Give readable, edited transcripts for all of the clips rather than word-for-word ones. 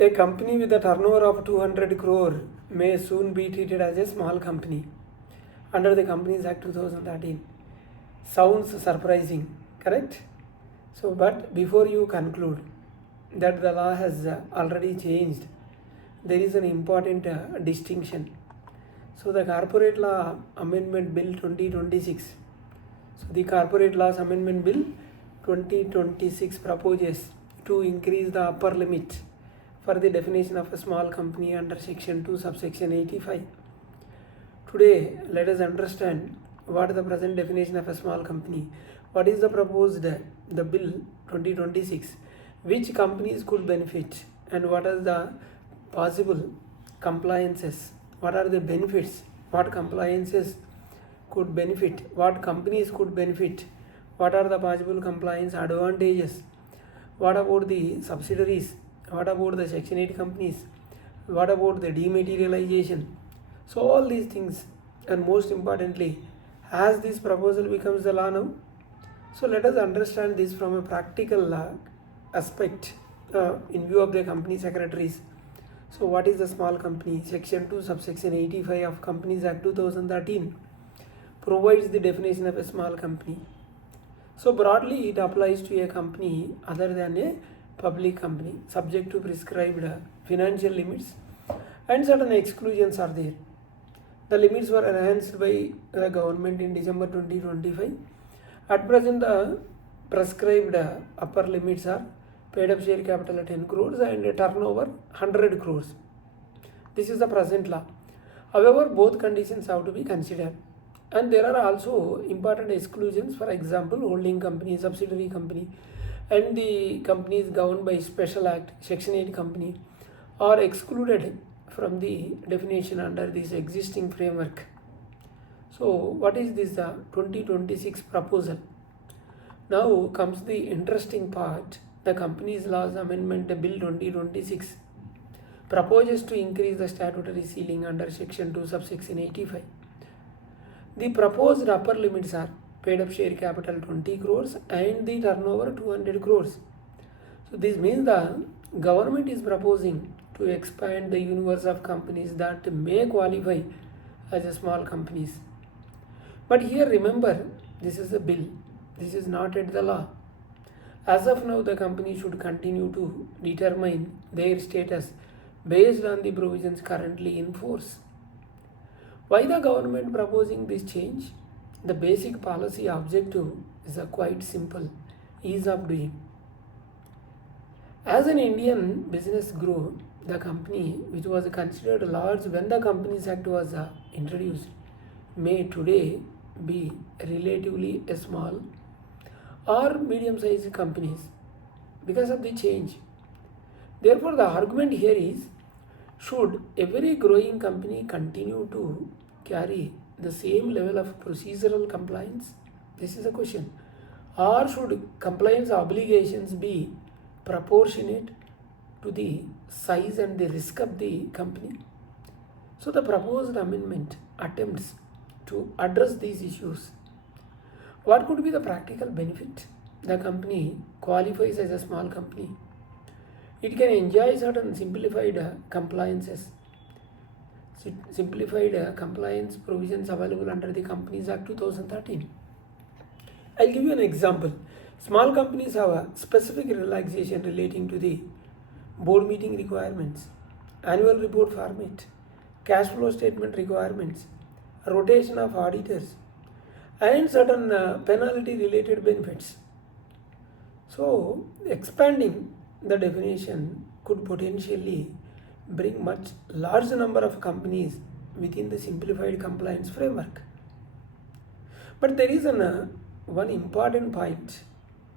A company with a turnover of 200 crore may soon be treated as a small company under the Companies Act 2013. Sounds surprising, correct? So, but before you conclude that the law has already changed, there is an important distinction. So, the Corporate Law Amendment Bill 2026. So, the Corporate Laws Amendment Bill 2026 proposes to increase the upper limit for the definition of a small company under Section 2, subsection 85. Today, let us understand what is the present definition of a small company, what is the proposed, the bill 2026, which companies could benefit, and what are the possible compliances, what are the benefits, what compliances could benefit, what companies could benefit, what are the possible compliance advantages, what about the subsidiaries, what about the Section 8 companies, what about the dematerialization. So all these things, and most importantly, as this proposal becomes the law now, so let us understand this from a practical aspect in view of the company secretaries. So what is the small company? Section 2 subsection 85 of Companies Act 2013 provides the definition of a small company. So broadly it applies to a company other than a public company subject to prescribed financial limits, and certain exclusions are there. The limits were enhanced by the government in December 2025. At present, the prescribed upper limits are paid up share capital at 10 crores and a turnover 100 crores. This is the present law. However, both conditions have to be considered. And there are also important exclusions, for example, holding company, subsidiary company, and the companies governed by Special Act, Section 8 company are excluded from the definition under this existing framework. So what is this 2026 proposal? Now comes the interesting part. The Companies Laws Amendment Bill 2026 proposes to increase the statutory ceiling under Section 2 subsection 85. The proposed upper limits are paid up share capital 20 crores and the turnover 200 crores. So this means the government is proposing to expand the universe of companies that may qualify as a small companies. But here remember, this is a bill, this is not yet the law. As of now, the company should continue to determine their status based on the provisions currently in force. Why the government proposing this change? The basic policy objective is quite simple: ease of doing. As an Indian business grew, the company which was considered large when the Companies Act was introduced may today be relatively a small or medium-sized companies because of the change. Therefore, the argument here is, should every growing company continue to carry the same level of procedural compliance? This is a question. Or should compliance obligations be proportionate to the size and the risk of the company? So the proposed amendment attempts to address these issues. What could be the practical benefit? The company qualifies as a small company. It can enjoy certain simplified compliances. Simplified compliance provisions available under the Companies Act 2013. I'll give you an example. Small companies have a specific relaxation relating to the board meeting requirements, annual report format, cash flow statement requirements, rotation of auditors, and certain penalty related benefits. So expanding the definition could potentially bring much larger number of companies within the simplified compliance framework. But there is one important point.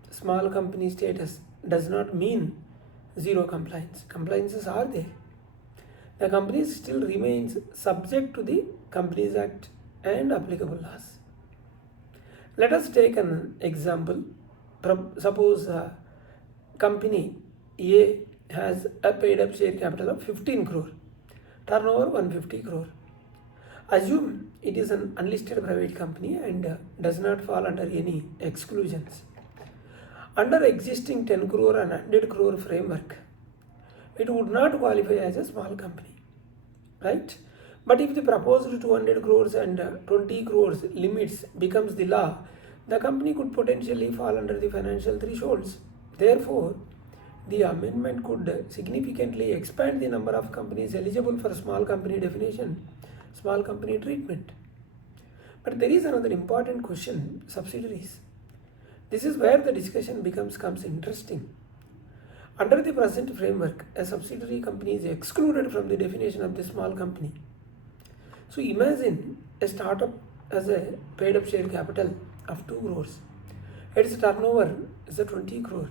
Small company status does not mean zero compliance. Compliances are there. The company still remains subject to the Companies Act and applicable laws. Let us take an example. Suppose company A has a paid up share capital of 15 crore, turnover 150 crore. Assume it is an unlisted private company and does not fall under any exclusions. Under existing 10 crore and 100 crore framework, it would not qualify as a small company, right? But if the proposed 200 crores and 20 crores limits becomes the law, the company could potentially fall under the financial thresholds. Therefore, the amendment could significantly expand the number of companies eligible for small company definition, small company treatment. But there is another important question: subsidiaries. This is where the discussion comes interesting. Under the present framework, a subsidiary company is excluded from the definition of the small company. So imagine a startup has a paid up share capital of 2 crores. Its turnover is a 20 crore,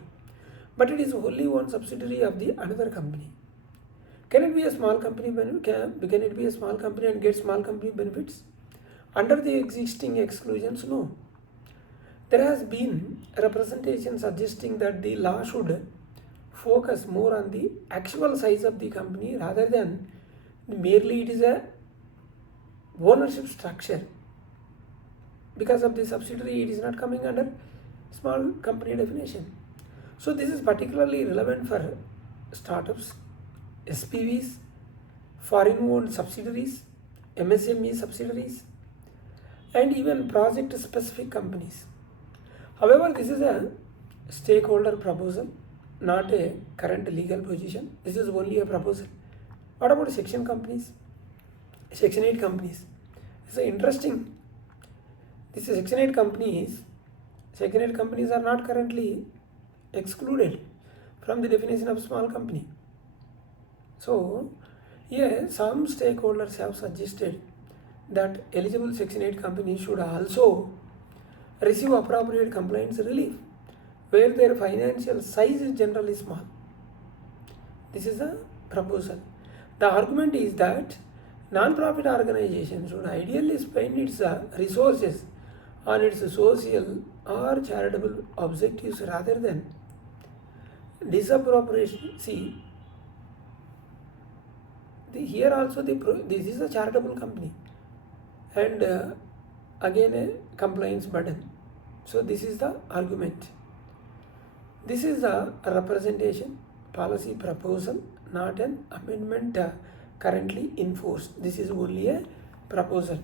but it is only one subsidiary of the another company. Can it be a small company? Can it be a small company and get small company benefits? Under the existing exclusions, no. There has been a representation suggesting that the law should focus more on the actual size of the company rather than merely it is a ownership structure. Because of the subsidiary, it is not coming under small company definition. So this is particularly relevant for startups, SPVs, foreign-owned subsidiaries, MSME subsidiaries, and even project-specific companies. However, this is a stakeholder proposal, not a current legal position. This is only a proposal. What about section companies? Section 8 companies. This is interesting. This is Section 8 companies. Section 8 companies are not currently excluded from the definition of small company. So, here some stakeholders have suggested that eligible Section 8 companies should also receive appropriate compliance relief where their financial size is generally small. This is a proposal. The argument is that non-profit organizations should ideally spend its resources on its social or charitable objectives rather than disappropriation. See, here also this is a charitable company and again a compliance burden. So this is the argument. This is a representation policy proposal, not an amendment currently in force. This is only a proposal.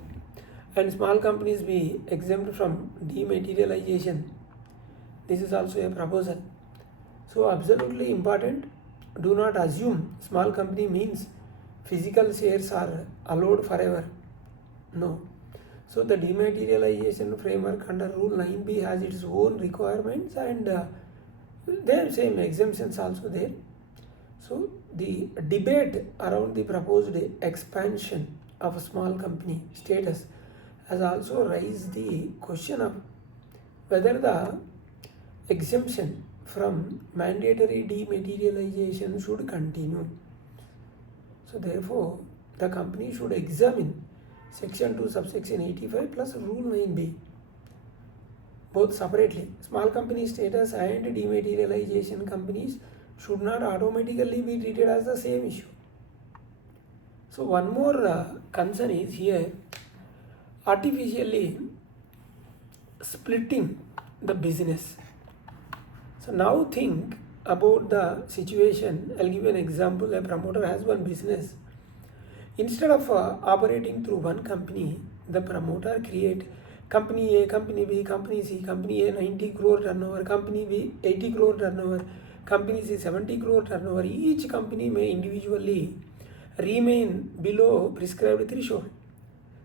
And small companies be exempt from dematerialization. This is also a proposal. So absolutely important, do not assume small company means physical shares are allowed forever. No. So the dematerialization framework under Rule 9b has its own requirements and there are same exemptions also there. So the debate around the proposed expansion of a small company status has also raised the question of whether the exemption from mandatory dematerialization should continue. So therefore, the company should examine Section 2 subsection 85 plus Rule 9b both separately. Small company status and dematerialization companies should not automatically be treated as the same issue. So one more concern is here, artificially splitting the business. So now think about the situation. I'll give you an example. A promoter has one business. Instead of operating through one company, the promoter create company A, company B, company C, company A 90 crore turnover, company B 80 crore turnover, company C 70 crore turnover. Each company may individually remain below prescribed threshold.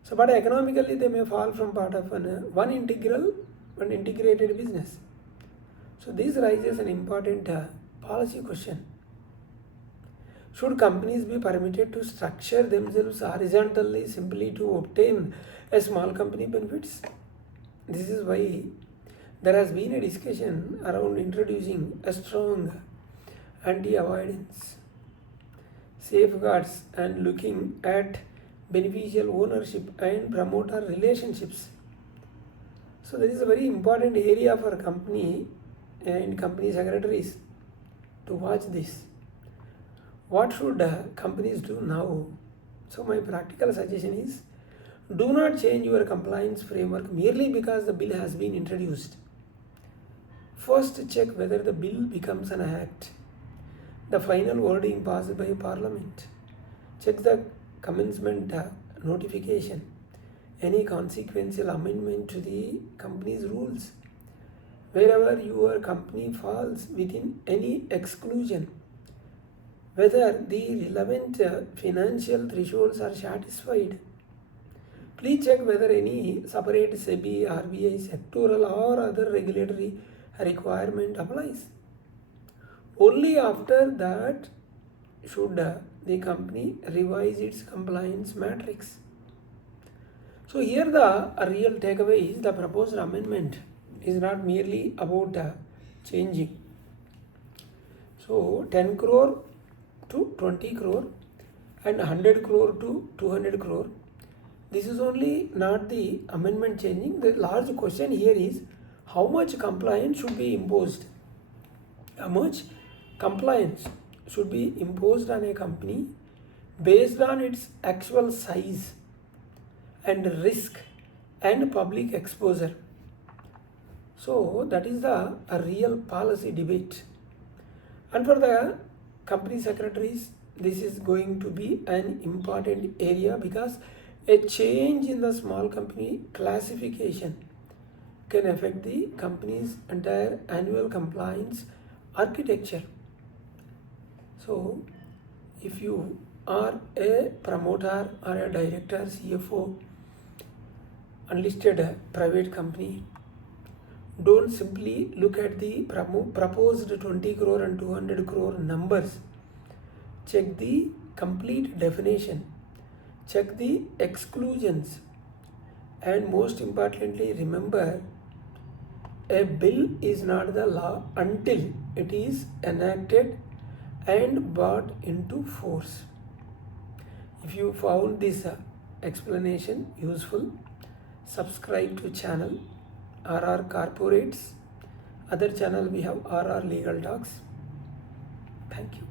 So but economically they may fall from part of one integrated business. So this raises an important policy question. Should companies be permitted to structure themselves horizontally simply to obtain a small company benefits? This is why there has been a discussion around introducing a strong anti-avoidance safeguards and looking at beneficial ownership and promoter relationships. So this is a very important area for company and company secretaries to watch this. What should companies do now? So my practical suggestion is, do not change your compliance framework merely because the bill has been introduced. First check whether the bill becomes an act. the final wording passed by Parliament. Check the commencement notification. Any consequential amendment to the company's rules. Wherever your company falls within any exclusion, whether the relevant financial thresholds are satisfied. Please check whether any separate SEBI, RBI, sectoral or other regulatory requirement applies. Only after that should the company revise its compliance matrix. So here the real takeaway is the proposed amendment is not merely about changing. So 10 crore to 20 crore and 100 crore to 200 crore. This is only not the amendment changing. The large question here is how much compliance should be imposed. How much compliance should be imposed on a company based on its actual size and risk and public exposure. So that is a real policy debate. And for the company secretaries, this is going to be an important area because a change in the small company classification can affect the company's entire annual compliance architecture. So if you are a promoter or a director, CFO, unlisted private company, don't simply look at the proposed 20 crore and 200 crore numbers. Check the complete definition, check the exclusions, and most importantly, remember, a bill is not the law until it is enacted and brought into force. If you found this explanation useful, subscribe to channel RR Corporates. Other channel we have RR Legal Talks. Thank you.